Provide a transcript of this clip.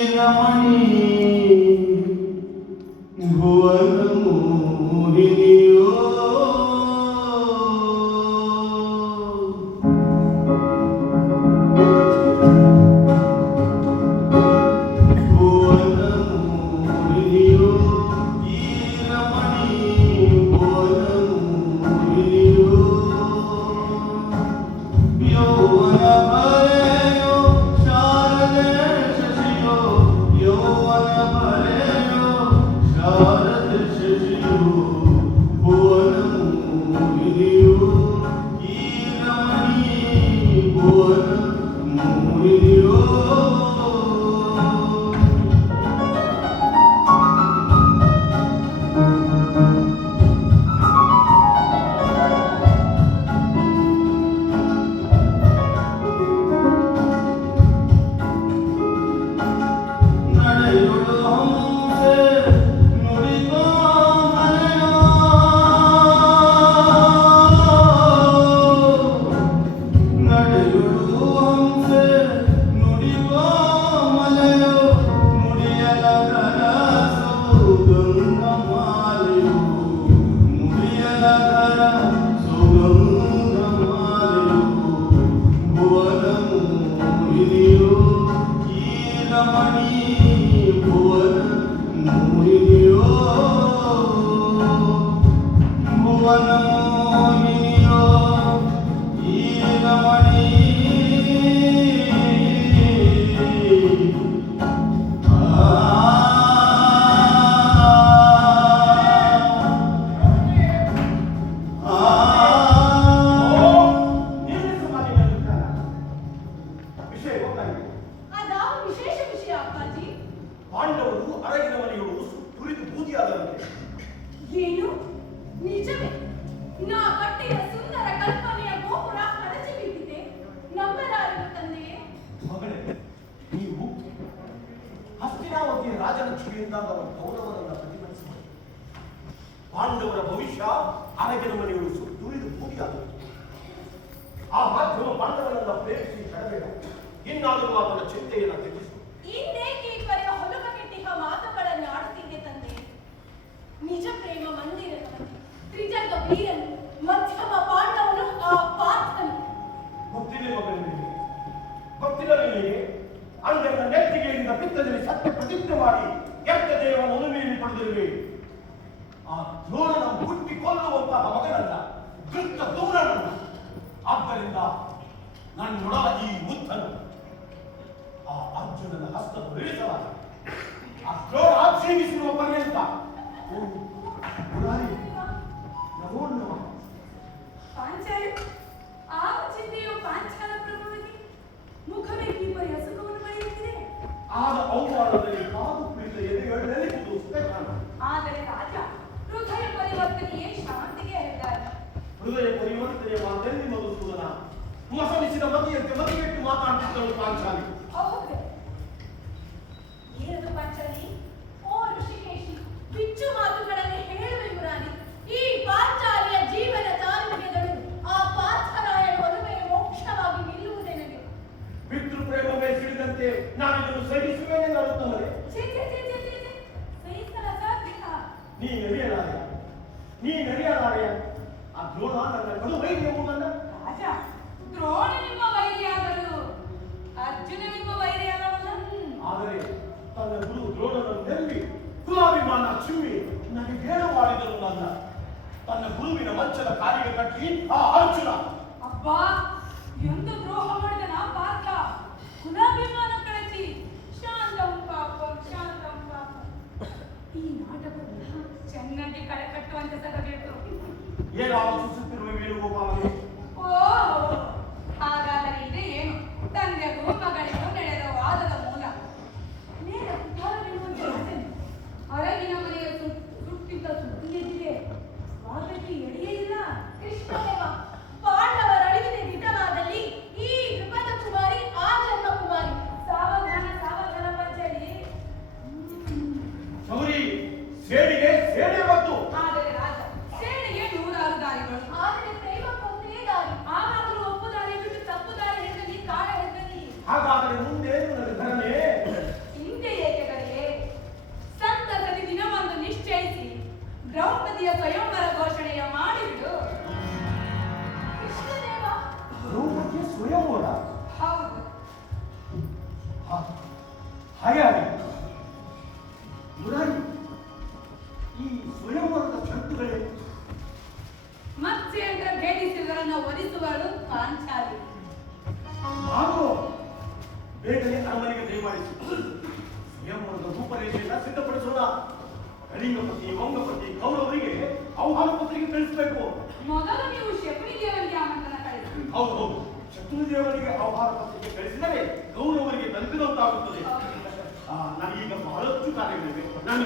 ರಮಣಿ ಭುವನ ಮೋಹಿನಿಯೋ ಭುವನ ಮೋಹಿನಿಯೋ ಈ ರಮಣಿ ಭುವನ ಮೋಹಿನಿಯೋ ಯೌವನ ಭರೆಯೋ ಶಾರದೆ ಶಶಿಯೋ ಯೌವನ ಭರೆಯೋ ಶಾರದೆ ಶಶಿಯೋ ಭುವನ ಮೋಹಿನಿಯೋ ಈ ರಮಣಿ ಭುವನ ಮೋಹಿನಿಯೋ ನಡೆಯುಳು ಹಂಸೆ ನುಡಿಗೋ ಮನೆಯೋ ನಡೆಯುಳು ಹಂಸೆ ನುಡಿಗೋ ಮಲೆಯೋ ಮುಡಿಯಲ ಕರಸೋ ಗಂಗ ಮಾಲೆಯೋ ಮುಡಿಯಲ ಕರ ಸುಗಂಧ ಮಾಲೆಯೋ ಭುವನ ಮೋಹಿನಿಯೋ ಈ ರಮಣಿ ಭುವನ ಮೋಹಿನಿಯೋ ಭುವನ ಮೋಹಿನಿಯೋ ಈ ರಮಣಿ ವಿಷಯ ಗೊತ್ತಾಗಿದೆ. ಅದಾವ ವಿಶೇಷ ವಿಷಯ ಅಪ್ಪಾಜಿ. ಪಾಂಡವರು ಅರಗಿನ ಮನೆಯವರು ಸುರಿದು ಬೂದಿಯಾದರಂತೆ. ಏನು ನಿಜವೇ? ನಾ ಕಟ್ಟಿದ ಸುಂದರ ಕಲ್ಪನೆಯ ಗೋಪುರ ಹರಚಿ ಬಿದ್ದಿದೆ. ನಂಬಲಾರದು ತಂದೆಯೇ. ಮಗಳೇ, ನೀವು ಹಸ್ತಿನಾವತಿಯ ರಾಜಲಕ್ಷ್ಮಿಯಿಂದ ಅವರ ಗೌರವವನ್ನು ಪ್ರತಿಭಟಿಸಬಹುದು. ಪಾಂಡವರ ಭವಿಷ್ಯ ಅರಗಿನ ಮನೆಯವರು ಸುರಿದು ಬೂದಿಯಾದರು. ಆ ಮಾಧ್ಯಮ ಪಾಂಡವರನ್ನ ಪ್ರೇರಿಸಿ ಕಡಬೇಡ. ಇನ್ನಾದರೂ ಅವರ ಚಿಂತೆಯನ್ನು ತ್ಯಜಿಸು. ಇಂದೇಕೆ ಈ ಪರ್ಯ ಹೊಲಕ ಕೆಟ್ಟಿಹ ಮಾತುಗಳನ್ನು ಆಡುತ್ತಿದ್ದೆ ತಂದೆ? ನಿಜ ಪ್ರೇಮ ಮಂದಿರದವನು, ತ್ರಿಜಗ ವೀರನು, ಮಧ್ಯಮ ಪಾಂಡವನು, ಆ ಪಾರ್ಥನು. ಗೊತ್ತಿದೆ ಮಗನೇ ನಿನಗೆ. ಗೊತ್ತಿಲ್ಲ ನಿನಗೆ. ಅಂಗನ ನೆತ್ತಿಗೆಯಿಂದ ಪಿತ್ತದಲ್ಲಿ ಸತ್ಯ ಪ್ರತಿಜ್ಞೆ ಮಾಡಿ ಕೆಟ್ಟ ದೇವನ ಒಲುಮೆಯಲ್ಲಿ ಪಡೆದಿರುವೆ. ಆ ದ್ರೋಣನ ಹುಟ್ಟಿ ಕೊಲ್ಲುವಂತಹ ಮಗನಲ್ಲ, ದುಷ್ಟ ದೂರನಲ್ಲ. ಆದ್ದರಿಂದ ನನ್ನೊಡಲ ಈ ಬುದ್ಧನು ಆ ಅರ್ಜುನನ ಹಸ್ತ ಇಳಿಸಲಾಗ ಆ ದ್ರೋಣ ಆಕ್ಷೇಪಿಸಿರುವ ಪರ್ಯಂತ ನವೋನ್ನವ ಪಾಂಚಾಲಿ ಆ ಚಿಂತೆಯು ಪಾಂಚಾಲ ಪ್ರಭುವಿಗೆ ಮುಖವೇ ಈ ಪರ್ಯ ಸುಖವನ್ನು ಪಡೆಯುತ್ತಿದೆ. ಆದ ಅವಮಾನದಲ್ಲಿ ಕಾದು ಕುಳಿತ ಎದೆಗಳಲ್ಲಿ ಕಾಣ. ಆದರೆ ರಾಜ ಹೃದಯ ಪರಿವರ್ತನೆಯೇ ಶಾಂತಿಗೆ ಹೆದ್ದಾರ. ಹೃದಯ ಪರಿವರ್ತನೆಯ ಮಾತೆಲ್ಲಿ ಮಧುಸೂದನ ಮಸಲಿಸಿದ ಮತಿಯಂತೆ ಮತಿಗೆಟ್ಟು ಮಾತಾಡುತ್ತಿದ್ದಳು ಪಾಂಚಾಲಿ. ಹೌದು. ಏನದು ಪಾಂಚಾಲಿ? ಓ ಋಷಿಕೇಶಿ, ಬಿಚ್ಚು ಮಾತುಗಳಲ್ಲಿ ಹೇಳುವೆ ಯುರಾನಿ. ಈ ಪಾಂಚಾಲಿಯ ಜೀವನ ಚಾರುಣ್ಯಗಳು ಆ ಪಾರ್ಥರಾಯಣ ಒಲುಮೆಯ ಮೋಕ್ಷವಾಗಿ ನಿಲ್ಲುವುದೇನಗೆ? ಪಿತೃ ಪ್ರೇಮವೇ ಸಿಡಿದಂತೆ ನಾನಿದನ್ನು ಸಹಿಸುವೇನೆ ನಡುತ್ತವರೆ. ಸಹಿಸಲ ಸಾಧ್ಯ. ನೀ ನರಿಯಲಾರೆಯ ಆ ದ್ರೋಣ ನನ್ನ ಕಡು ವೈರಿ ಎಂಬುದನ್ನ. ರಾಜ, ದ್ರೋಣ ನಿಮ್ಮ ವೈರಿಯಾದರು, ಅರ್ಜುನ ನಿಮ್ಮ ವೈರಿಯಾದವಲ್ಲ. ಆದರೆ ತನ್ನ ಗುರು ದ್ರೋಣನನ್ನು ನೆಲ್ಲಿ ಕುಲಾಭಿಮಾನ ಚಿಮ್ಮಿ ನನಗೆ ಗೇಡು ಮಾಡಿದರು. ನನ್ನ ತನ್ನ ಗುರುವಿನ ಮಂಚದ ಕಾಲಿಗೆ ಕಟ್ಟಿ ಆ ಅರ್ಜುನ. ಅಬ್ಬಾ, ಎಂದು ದ್ರೋಹ ಮಾಡಿದ ನಾ ಪಾರ್ಥ ಕುಲಾಭಿಮಾನ ಕಳಚಿ ಶಾಂತಂ ಪಾಪಂ ಶಾಂತಂ ಪಾಪಂ. ಈ ನಾಟಕವನ್ನು ಚೆನ್ನಾಗಿ ಕಳೆ ಕಟ್ಟುವಂತೆ ತರಬೇಕು. ಏನು ಆಲೋಚಿಸುತ್ತಿರುವ ವೇಣುಗೋಪಾಲನೆ? ಓ, ಹಾಗಾದರೆ ಇದೆ ಏನು? ತಂದೆಗೂ ಮಗಳಿಗೂ ನಡೆದ ವಾದದ ಮೂಲ ನೇರ ಕುತೂಹಲವೆನ್ನುವಂತೆ ರಾಜನು ಅರಗಿನ ಮನೆಯ ಸುಟ್ಟಿದ್ದ ಸುದ್ದಿ ಎದ್ದಿದೆ. ವಾದಕ್ಕೆ ಎಡೆಯೇ ಇಲ್ಲ. ಕೃಷ್ಣದೇವ ಪಾಂಡವರ ಅಳಿವಿದೆ ದಿಟವ ಹಾಗೆ ಆಗಲಿ. ಮುರಾರಿ, ಈ ಸ್ವಯಂವರದ ಷರತ್ತುಗಳೇ ಮತ್ಸ್ಯೇಂದ್ರ ಭೇದಿಸಿದವರನ್ನು ವರಿಸುವಳು ಪಾಂಚಾಲಿ. ನಾನು ಬೇಗನೆ ಅರಮನೆಗೆ ದಯಮಾಡಿಸಿ ಸ್ವಯಂವರದ ರೂಪರೇಷೆಯನ್ನ ಸಿದ್ಧಪಡಿಸೋಣ. ಕಳಿಂಗಪತಿ, ಮಂಗಪತಿ, ಕೌರವರಿಗೆ ಆಹ್ವಾನ ಪತ್ರಿಕೆ ಕಳಿಸಬೇಕು. ಮೊದಲು ನೀವು ಶಕುನಿ ದೇವರಿಗೆ ಆಮಂತ್ರಣ ಕಳಿಸಿ. ಹೌದು ಹೌದು, ಶತ್ರು ದೇವರಿಗೆ ಆಹ್ವಾನ ಪತ್ರಿಕೆ ಕಳಿಸಿದರೆ ಗೌರವರಿಗೆ ತಲುಪಿದಂತಾಗುತ್ತದೆ. ನನಗೀಗ ಬಹಳಷ್ಟು ಕಾರ್ಯಗಳಿವೆ. ನಾನು